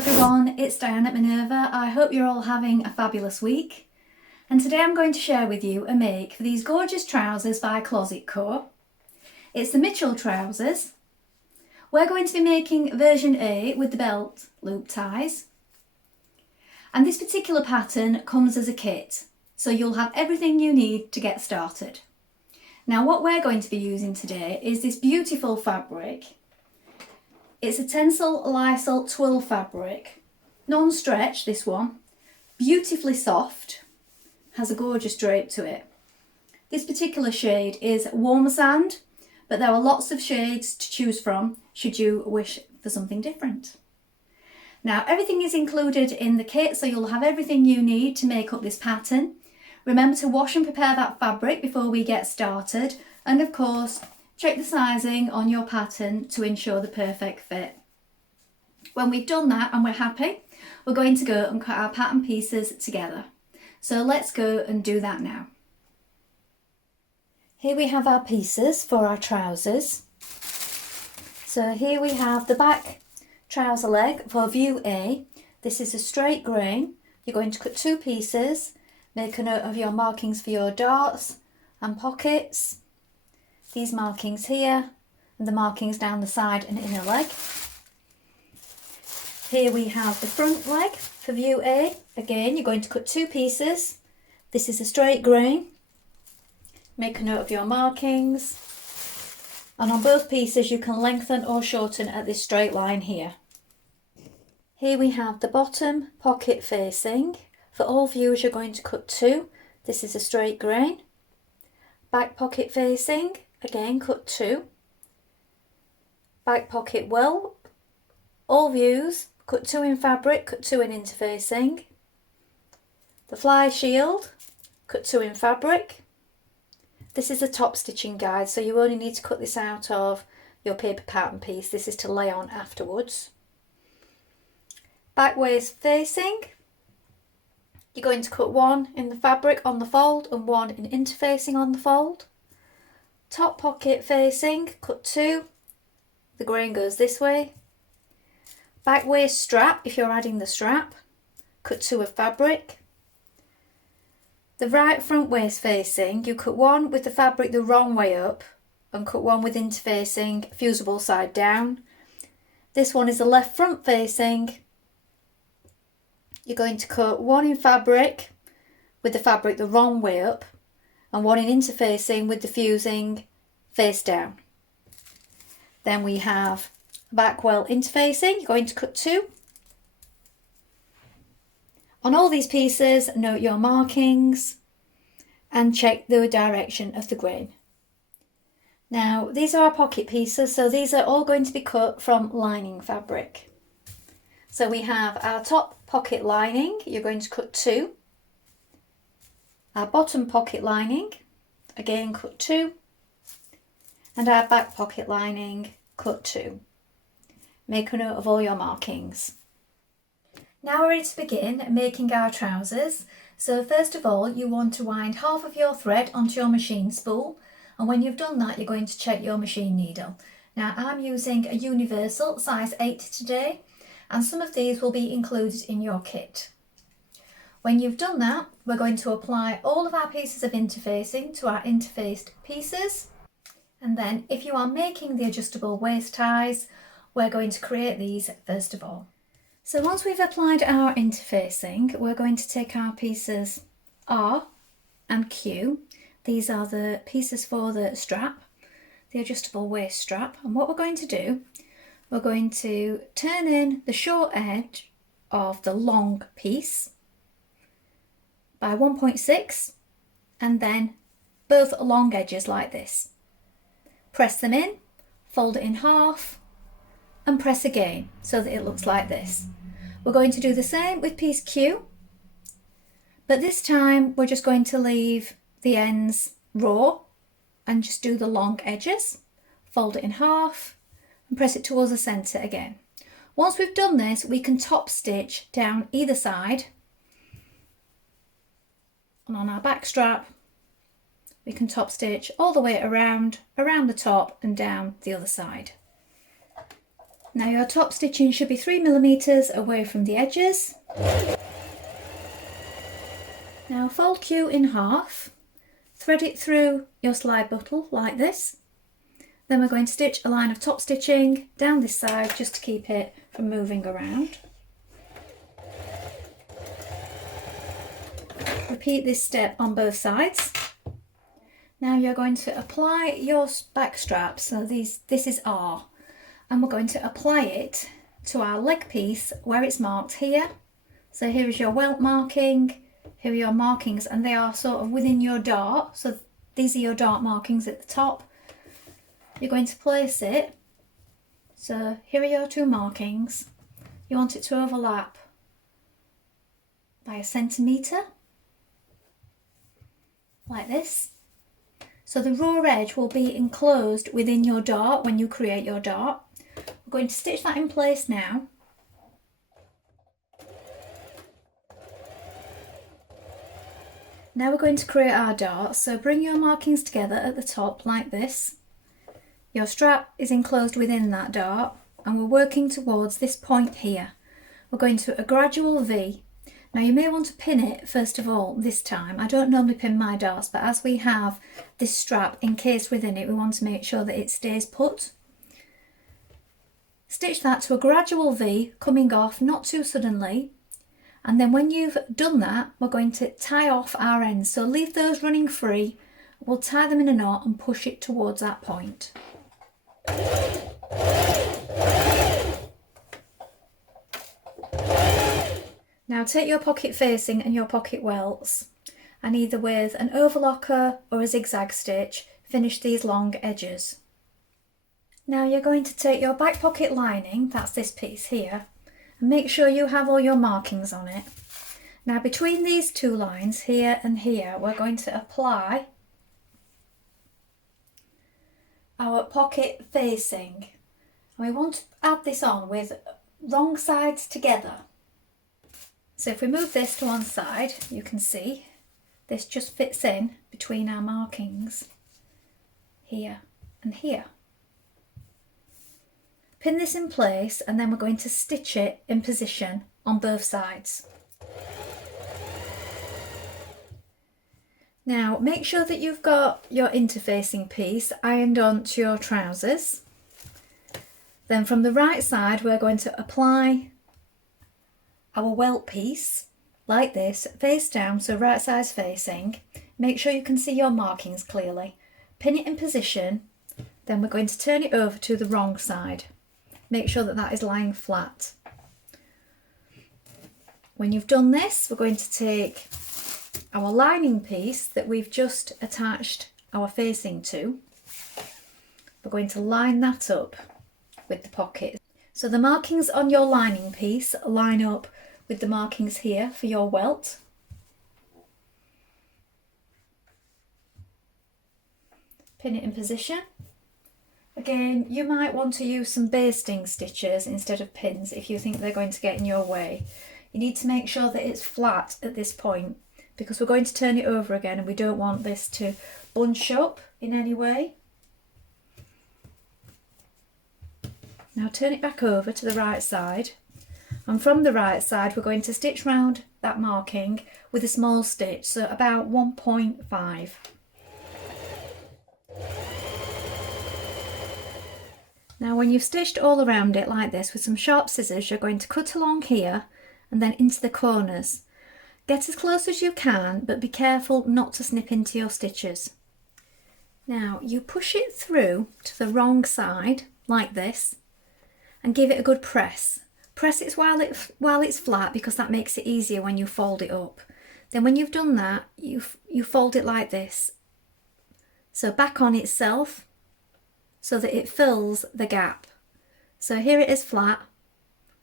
everyone, it's Diane at Minerva. I hope you're all having a fabulous week. And today I'm going to share with you a make for these gorgeous trousers by Closet Co. It's the Mitchell trousers. We're going to be making version A with the belt loop ties. And this particular pattern comes as a kit, so you'll have everything you need to get started. Now what we're going to be using today is this beautiful fabric. It's a Tencel Lysol twill fabric, non-stretch this one, beautifully soft, has a gorgeous drape to it. This particular shade is warm sand, but there are lots of shades to choose from should you wish for something different. Now everything is included in the kit, so you'll have everything you need to make up this pattern. Remember to wash and prepare that fabric before we get started, and of course check the sizing on your pattern to ensure the perfect fit. When we've done that and we're happy, we're going to go and cut our pattern pieces together. So let's go and do that now. Here we have our pieces for our trousers. So here we have the back trouser leg for view A. This is a straight grain. You're going to cut two pieces. Make a note of your markings for your darts and pockets. These markings here and the markings down the side and inner leg. Here we have the front leg for view A. Again, you're going to cut two pieces. This is a straight grain. Make a note of your markings. And on both pieces you can lengthen or shorten at this straight line here. Here we have the bottom pocket facing. For all views you're going to cut two. This is a straight grain. Back pocket facing. Again, cut two. Back pocket well. All views, cut two in fabric, cut two in interfacing. The fly shield, cut two in fabric. This is a top stitching guide, so you only need to cut this out of your paper pattern piece. This is to lay on afterwards. Back waist facing. You're going to cut one in the fabric on the fold and one in interfacing on the fold. Top pocket facing, cut two, the grain goes this way. Back waist strap, if you're adding the strap, cut two of fabric. The right front waist facing, you cut one with the fabric the wrong way up and cut one with interfacing, fusible side down. This one is the left front facing. You're going to cut one in fabric with the fabric the wrong way up and one in interfacing with the fusing face down. Then we have back well interfacing. You're going to cut two. On all these pieces, note your markings and check the direction of the grain. Now these are our pocket pieces, so these are all going to be cut from lining fabric. So we have our top pocket lining, you're going to cut two. Our bottom pocket lining, again cut two. And our back pocket lining, cut two. Make a note of all your markings. Now we're ready to begin making our trousers. So first of all, you want to wind half of your thread onto your machine spool. And when you've done that, you're going to check your machine needle. Now I'm using a universal size 8 today, and some of these will be included in your kit. When you've done that, we're going to apply all of our pieces of interfacing to our interfaced pieces. And then if you are making the adjustable waist ties, we're going to create these first of all. So once we've applied our interfacing, we're going to take our pieces R and Q. These are the pieces for the strap, the adjustable waist strap. And what we're going to do, we're going to turn in the short edge of the long piece by 1.6 and then both long edges like this. Press them in, fold it in half and press again so that it looks like this. We're going to do the same with piece Q, but this time we're just going to leave the ends raw and just do the long edges. Fold it in half and press it towards the centre again. Once we've done this, we can top stitch down either side, and on our back strap we can top stitch all the way around the top and down the other side. Now your top stitching should be 3mm away from the edges. Now fold Q in half, thread it through your slide buttle like this. Then we're going to stitch a line of top stitching down this side just to keep it from moving around. Repeat this step on both sides. Now you're going to apply your back strap, so this is R, and we're going to apply it to our leg piece where it's marked here. So here is your welt marking, here are your markings, and they are sort of within your dart, so these are your dart markings at the top. You're going to place it, so here are your two markings. You want it to overlap by 1 centimetre, like this. So the raw edge will be enclosed within your dart when you create your dart. We're going to stitch that in place now. Now we're going to create our dart, so bring your markings together at the top like this. Your strap is enclosed within that dart and we're working towards this point here. We're going to a gradual V. Now you may want to pin it first of all this time. I don't normally pin my darts, but as we have this strap encased within it, we want to make sure that it stays put. Stitch that to a gradual V, coming off not too suddenly. And then when you've done that, we're going to tie off our ends. So leave those running free. We'll tie them in a knot and push it towards that point. Now take your pocket facing and your pocket welts, and either with an overlocker or a zigzag stitch, finish these long edges. Now you're going to take your back pocket lining, that's this piece here, and make sure you have all your markings on it. Now between these two lines, here and here, we're going to apply our pocket facing. And we want to add this on with wrong sides together. So if we move this to one side, you can see this just fits in between our markings here and here. Pin this in place and then we're going to stitch it in position on both sides. Now make sure that you've got your interfacing piece ironed onto your trousers. Then from the right side we're going to apply our welt piece like this, face down, so right side's facing. Make sure you can see your markings clearly. Pin it in position, then we're going to turn it over to the wrong side. Make sure that that is lying flat. When you've done this, we're going to take our lining piece that we've just attached our facing to. We're going to line that up with the pocket. So the markings on your lining piece line up with the markings here for your welt. Pin it in position. Again, you might want to use some basting stitches instead of pins if you think they're going to get in your way. You need to make sure that it's flat at this point because we're going to turn it over again and we don't want this to bunch up in any way. Now turn it back over to the right side, and from the right side we're going to stitch round that marking with a small stitch, so about 1.5. Now when you've stitched all around it like this with some sharp scissors, you're going to cut along here and then into the corners. Get as close as you can, but be careful not to snip into your stitches. Now you push it through to the wrong side like this and give it a good press. Press it while it's flat because that makes it easier when you fold it up. Then when you've done that, you fold it like this. So back on itself so that it fills the gap. So here it is flat,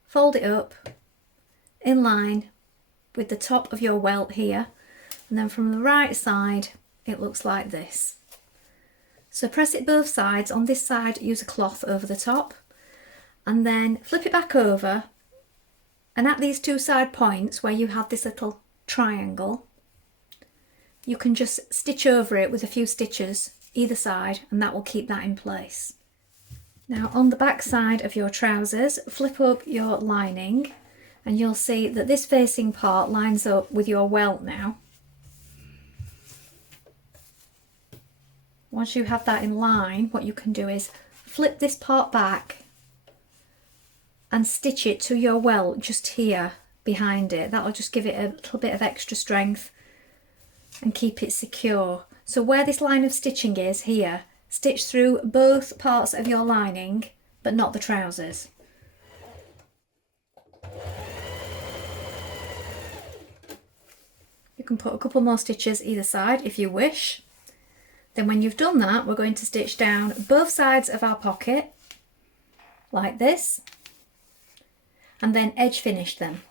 fold it up in line with the top of your welt here, and then from the right side it looks like this. So press it both sides. On this side use a cloth over the top and then flip it back over, and at these two side points where you have this little triangle, you can just stitch over it with a few stitches either side and that will keep that in place. Now on the back side of your trousers, flip up your lining and you'll see that this facing part lines up with your welt now. Once you have that in line, what you can do is flip this part back and stitch it to your welt just here behind it. That'll just give it a little bit of extra strength and keep it secure. So where this line of stitching is here, stitch through both parts of your lining but not the trousers. You can put a couple more stitches either side if you wish. Then when you've done that, we're going to stitch down both sides of our pocket like this and then edge finish them.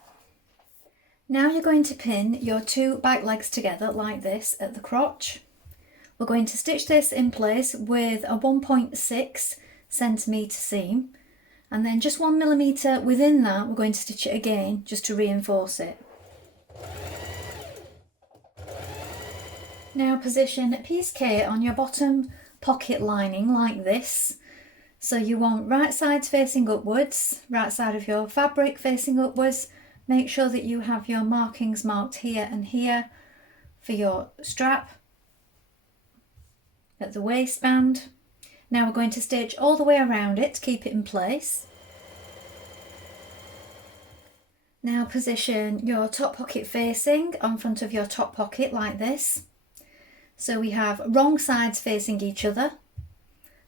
Now you're going to pin your two back legs together like this at the crotch. We're going to stitch this in place with a 1.6 centimetre seam, and then just 1 millimetre within that we're going to stitch it again just to reinforce it. Now position piece K on your bottom pocket lining like this. So you want right sides facing upwards, right side of your fabric facing upwards. Make sure that you have your markings marked here and here for your strap at the waistband. Now we're going to stitch all the way around it to keep it in place. Now position your top pocket facing on front of your top pocket like this. So we have wrong sides facing each other.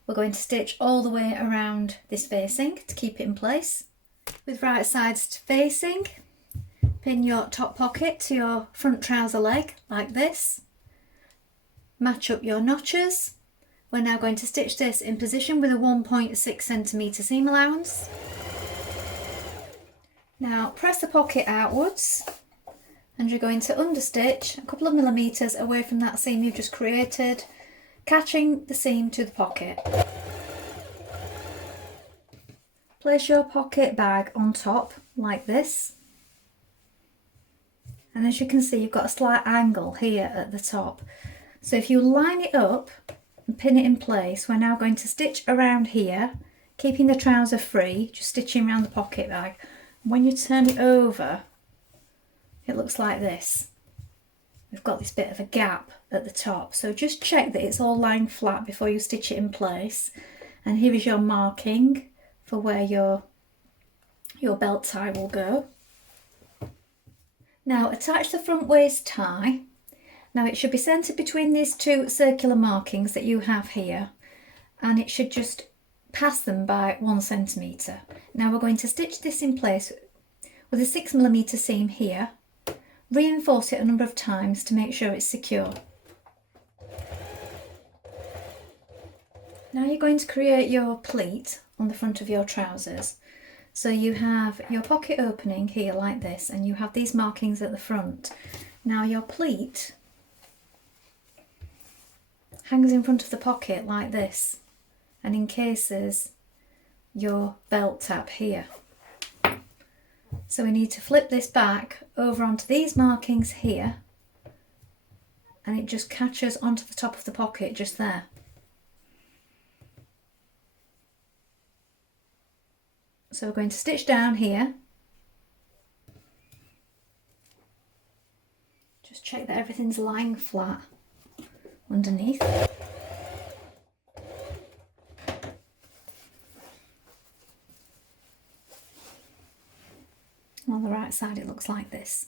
We're going to stitch all the way around this facing to keep it in place. With right sides facing, pin your top pocket to your front trouser leg like this. Match up your notches. We're now going to stitch this in position with a 1.6 centimetre seam allowance. Now press the pocket outwards and you're going to understitch a couple of millimetres away from that seam you've just created, catching the seam to the pocket. Place your pocket bag on top like this. And as you can see, you've got a slight angle here at the top. So if you line it up and pin it in place, we're now going to stitch around here, keeping the trouser free, just stitching around the pocket bag. When you turn it over, it looks like this. We've got this bit of a gap at the top, so just check that it's all lying flat before you stitch it in place. And here is your marking for where your belt tie will go. Now attach the front waist tie. Now it should be centred between these two circular markings that you have here, and it should just pass them by 1 centimetre. Now we're going to stitch this in place with a 6 millimetre seam here. Reinforce it a number of times to make sure it's secure. Now you're going to create your pleat on the front of your trousers. So you have your pocket opening here like this, and you have these markings at the front. Now your pleat hangs in front of the pocket like this and encases your belt tab here. So we need to flip this back over onto these markings here, and it just catches onto the top of the pocket just there. So we're going to stitch down here. Just check that everything's lying flat underneath. On the right side it looks like this.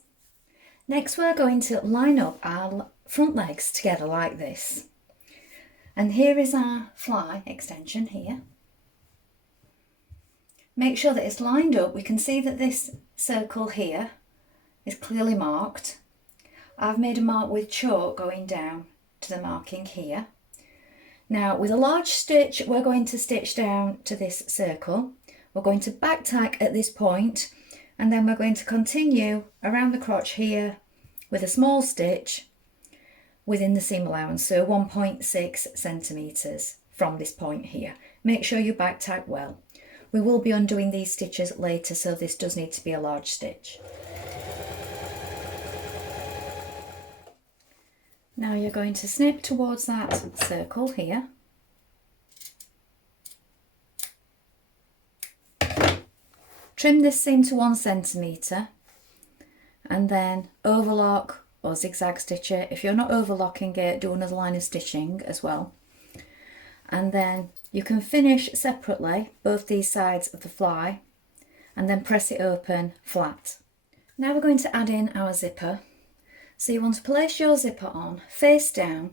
Next we're going to line up our front legs together like this. And here is our fly extension here. Make sure that it's lined up. We can see that this circle here is clearly marked. I've made a mark with chalk going down to the marking here. Now with a large stitch we're going to stitch down to this circle. We're going to back tack at this point, and then we're going to continue around the crotch here with a small stitch within the seam allowance, so 1.6 centimetres from this point here. Make sure you back tack well. We will be undoing these stitches later, so this does need to be a large stitch. Now you're going to snip towards that circle here. trim this seam to 1 centimetre and then overlock or zigzag stitch it. If you're not overlocking it, do another line of stitching as well. And then you can finish separately both these sides of the fly and then press it open flat. Now we're going to add in our zipper. So you want to place your zipper on face down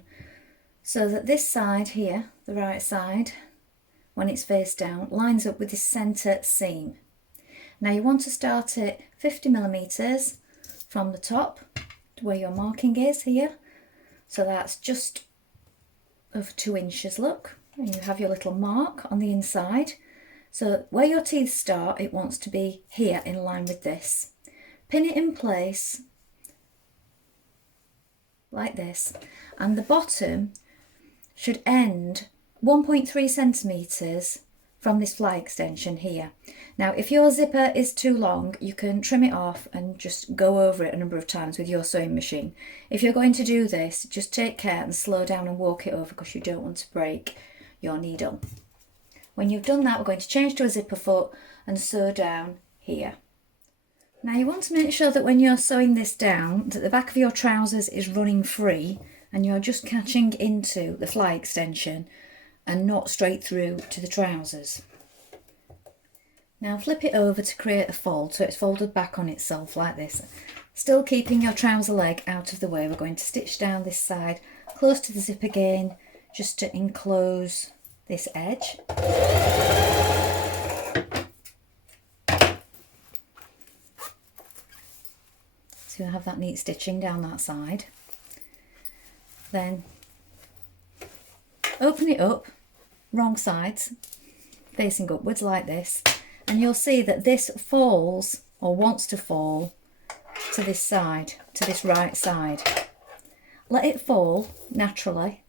so that this side here, the right side, when it's face down, lines up with the centre seam. Now you want to start it 50mm from the top to where your marking is here. So that's just over 2 inches, look. And you have your little mark on the inside. So where your teeth start, it wants to be here in line with this. Pin it in place like this, and the bottom should end 1.3 centimetres from this fly extension here. Now if your zipper is too long, you can trim it off and just go over it a number of times with your sewing machine. If you're going to do this, just take care and slow down and walk it over because you don't want to break your needle. When you've done that, we're going to change to a zipper foot and sew down here. Now you want to make sure that when you're sewing this down, that the back of your trousers is running free and you're just catching into the fly extension and not straight through to the trousers. Now flip it over to create a fold so it's folded back on itself like this. Still keeping your trouser leg out of the way, we're going to stitch down this side close to the zip again just to enclose this edge. So you'll have that neat stitching down that side. Then open it up, wrong sides, facing upwards like this, and you'll see that this falls or wants to fall to this side, to this right side. Let it fall naturally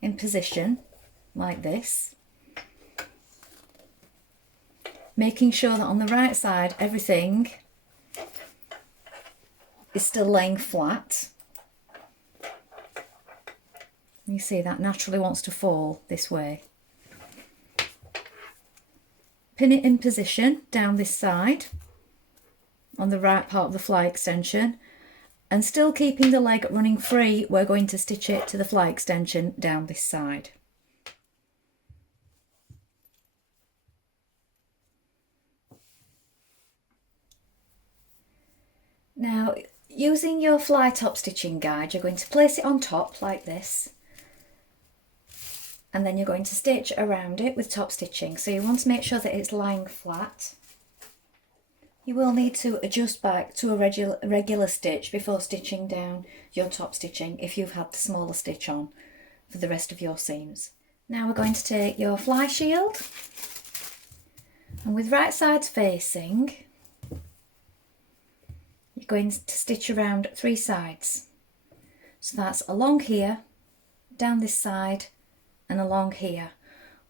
in position like this, making sure that on the right side everything is still laying flat. You see that naturally wants to fall this way. Pin it in position down this side on the right part of the fly extension, and still keeping the leg running free, we're going to stitch it to the fly extension down this side. Now, using your fly top stitching guide, you're going to place it on top like this, and then you're going to stitch around it with top stitching. So you want to make sure that it's lying flat. You will need to adjust back to a regular stitch before stitching down your top stitching if you've had the smaller stitch on for the rest of your seams. Now we're going to take your fly shield, and with right sides facing, you're going to stitch around 3 sides. So that's along here, down this side, and along here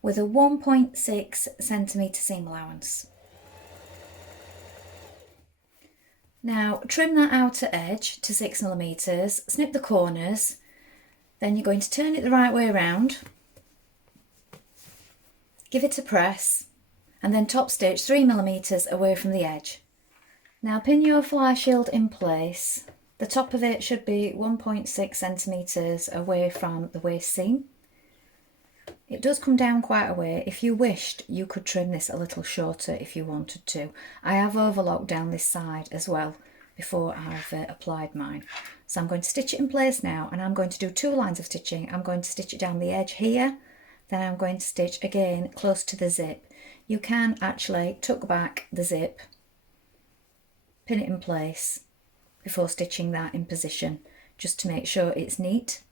with a 1.6 centimetre seam allowance. Now trim that outer edge to 6mm, snip the corners, then you're going to turn it the right way around, give it a press, and then top stitch 3mm away from the edge. Now pin your fly shield in place. The top of it should be 1.6 centimetres away from the waist seam. It does come down quite a way. If you wished, you could trim this a little shorter if you wanted to. I have overlocked down this side as well before I've applied mine. So I'm going to stitch it in place now, and I'm going to do 2 lines of stitching. I'm going to stitch it down the edge here, then I'm going to stitch again close to the zip. You can actually tuck back the zip, pin it in place before stitching that in position, just to make sure it's neat.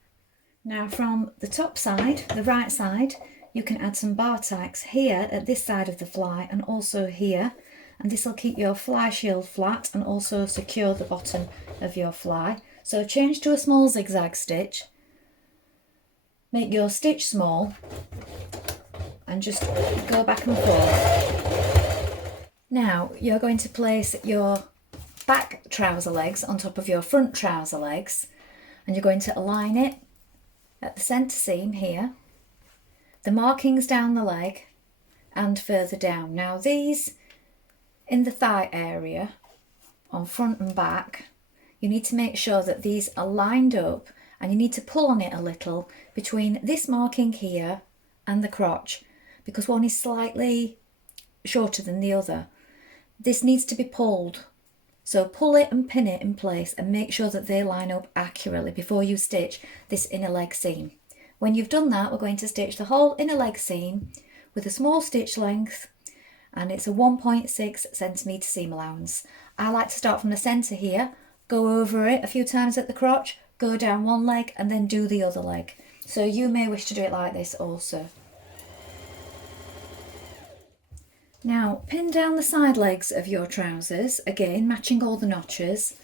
Now from the top side, the right side, you can add some bar tacks here at this side of the fly and also here, and this will keep your fly shield flat and also secure the bottom of your fly. So change to a small zigzag stitch, make your stitch small and just go back and forth. Now you're going to place your back trouser legs on top of your front trouser legs, and you're going to align it at the centre seam here, the markings down the leg and further down. Now these in the thigh area, on front and back, you need to make sure that these are lined up, and you need to pull on it a little between this marking here and the crotch, because one is slightly shorter than the other. This needs to be pulled. So pull it and pin it in place and make sure that they line up accurately before you stitch this inner leg seam. When you've done that, we're going to stitch the whole inner leg seam with a small stitch length, and it's a 1.6 centimetre seam allowance. I like to start from the centre here, go over it a few times at the crotch, go down one leg and then do the other leg. So you may wish to do it like this also. Now pin down the side legs of your trousers, again matching all the notches,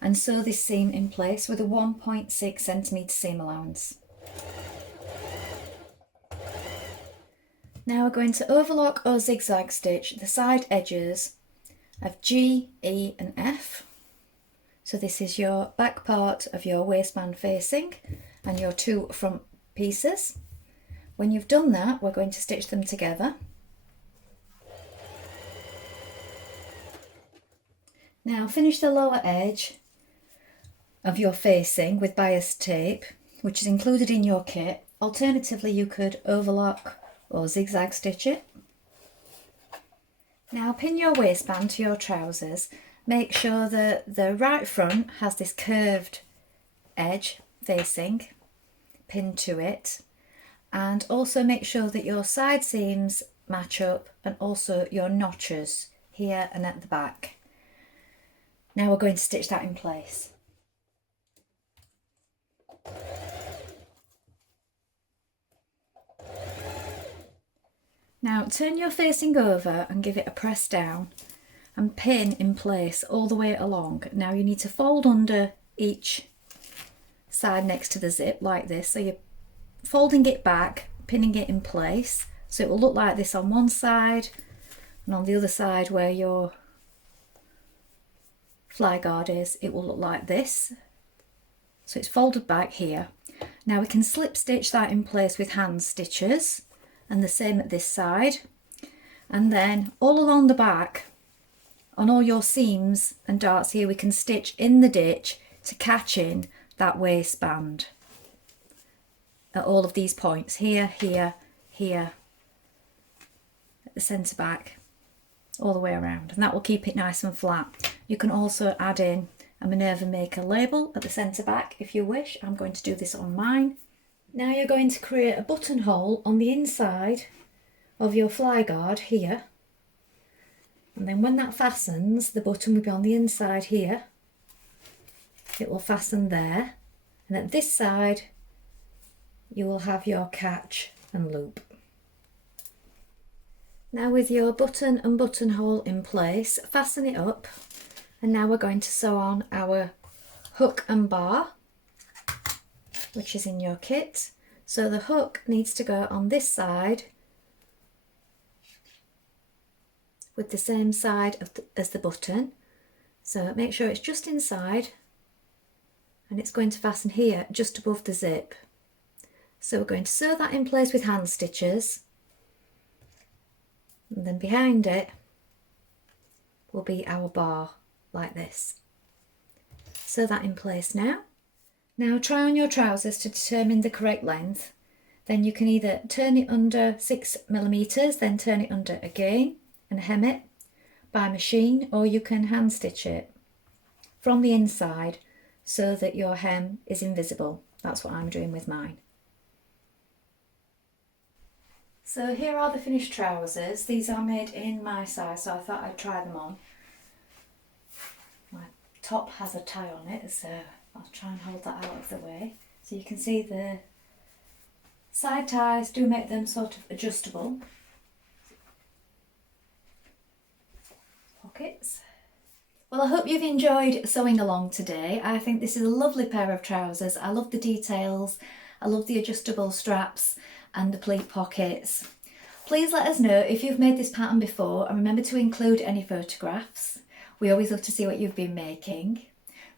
and sew this seam in place with a 1.6 centimetre seam allowance. Now we're going to overlock or zigzag stitch the side edges of G, E and F. So this is your back part of your waistband facing and your two front pieces. When you've done that, we're going to stitch them together. Now finish the lower edge of your facing with bias tape, which is included in your kit. Alternatively, you could overlock or zigzag stitch it. Now pin your waistband to your trousers. Make sure that the right front has this curved edge facing, pinned to it, and also make sure that your side seams match up and also your notches here and at the back. Now we're going to stitch that in place. Now turn your facing over and give it a press down and pin in place all the way along. Now you need to fold under each side next to the zip like this. So you're folding it back, pinning it in place. So it will look like this on one side, and on the other side where your fly guard is, it will look like this. So it's folded back here. Now we can slip stitch that in place with hand stitches, and the same at this side. And then all along the back, on all your seams and darts here, we can stitch in the ditch to catch in that waistband at all of these points, here, here, here, at the centre back, all the way around, and that will keep it nice and flat. You can also add in a Minerva Maker label at the centre back if you wish. I'm going to do this on mine. Now you're going to create a buttonhole on the inside of your fly guard here, and then when that fastens, the button will be on the inside here. It will fasten there, and at this side you will have your catch and loop. Now with your button and buttonhole in place, fasten it up, and now we're going to sew on our hook and bar, which is in your kit. So the hook needs to go on this side with the same side as the button. So make sure it's just inside, and it's going to fasten here just above the zip. So we're going to sew that in place with hand stitches, and then behind it will be our bar like this. Sew that in place now. Now try on your trousers to determine the correct length. Then you can either turn it under 6mm, then turn it under again and hem it by machine, or you can hand stitch it from the inside so that your hem is invisible. That's what I'm doing with mine. So here are the finished trousers. These are made in my size, so I thought I'd try them on. My top has a tie on it, so I'll try and hold that out of the way. So you can see the side ties do make them sort of adjustable. Pockets. Well, I hope you've enjoyed sewing along today. I think this is a lovely pair of trousers. I love the details, I love the adjustable straps and the pleat pockets. Please let us know if you've made this pattern before, and remember to include any photographs. We always love to see what you've been making.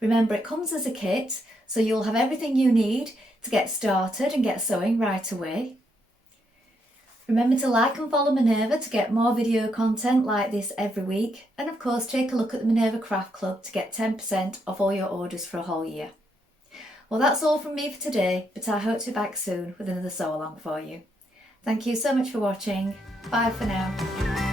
Remember, it comes as a kit, so you'll have everything you need to get started and get sewing right away. Remember to like and follow Minerva to get more video content like this every week, and of course take a look at the Minerva Craft Club to get 10% off all your orders for a whole year. Well, that's all from me for today, but I hope to be back soon with another sew along for you. Thank you so much for watching. Bye for now.